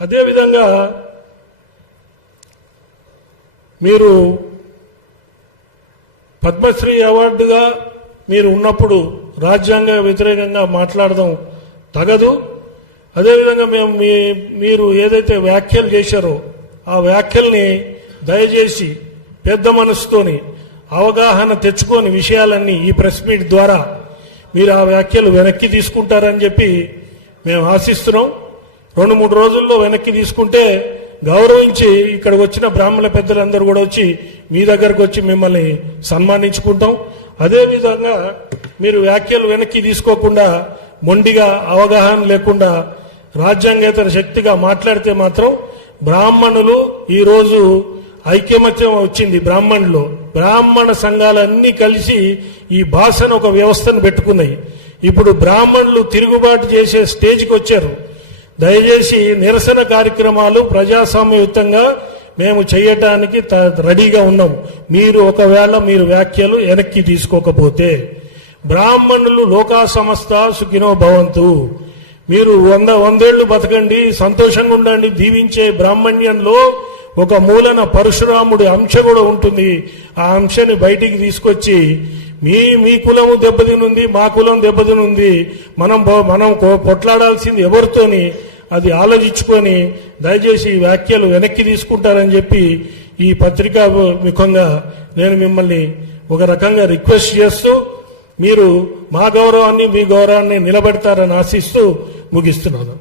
అదేవిధంగా మీరు పద్మశ్రీ అవార్డుగా మీరు ఉన్నప్పుడు రాజ్యాంగ వ్యతిరేకంగా మాట్లాడడం తగదు. అదేవిధంగా మీరు ఏదైతే వ్యాఖ్యలు చేశారో ఆ వ్యాఖ్యల్ని దయచేసి పెద్ద మనసుతోని అవగాహన తెచ్చుకొని విషయాలన్నీ ఈ ప్రెస్ మీట్ ద్వారా మీరు ఆ వ్యాఖ్యలు వెనక్కి తీసుకుంటారని చెప్పి మేము ఆశిస్తున్నాం. 2-3 రోజుల్లో వెనక్కి తీసుకుంటే గౌరవించి ఇక్కడ వచ్చిన బ్రాహ్మణ పెద్దలందరూ కూడా వచ్చి మీ దగ్గరకు వచ్చి మిమ్మల్ని సన్మానించుకుంటాం. అదేవిధంగా మీరు వ్యాఖ్యలు వెనక్కి తీసుకోకుండా మొండిగా అవగాహన లేకుండా రాజ్యాంగేతర శక్తిగా మాట్లాడితే మాత్రం బ్రాహ్మణులు ఈరోజు ఐక్యమత్యం వచ్చింది. బ్రాహ్మణ సంఘాలన్నీ కలిసి ఈ భాషను ఒక వ్యవస్థను పెట్టుకున్నాయి. ఇప్పుడు బ్రాహ్మణులు తిరుగుబాటు చేసే స్టేజ్కి వచ్చారు. దయచేసి నిరసన కార్యక్రమాలు ప్రజాస్వామ్యయుతంగా మేము చేయటానికి రెడీగా ఉన్నాం. ఒకవేళ మీరు వ్యాఖ్యలు వెనక్కి తీసుకోకపోతే బ్రాహ్మణులు లోకా సమస్త సుఖినో భవంతు, మీరు 100 బతకండి, సంతోషంగా ఉండండి దీవించే బ్రాహ్మణ్యంలో ఒక మూలన పరశురాముడి అంశ కూడా ఉంటుంది. ఆ అంశాన్ని బయటికి తీసుకొచ్చి మీ కులము దెబ్బతినుంది, మా కులం దెబ్బతినుంది, మనం కొట్లాడాల్సింది ఎవరితోని అది ఆలోచించుకొని దయచేసి వ్యాఖ్యలు వెనక్కి తీసుకుంటారని చెప్పి ఈ పత్రికా ముఖంగా నేను మిమ్మల్ని ఒక రకంగా రిక్వెస్ట్ చేస్తూ మీరు మా గౌరవాన్ని మీ గౌరవాన్ని నిలబెడతారని ఆశిస్తూ ముగిస్తున్నాను.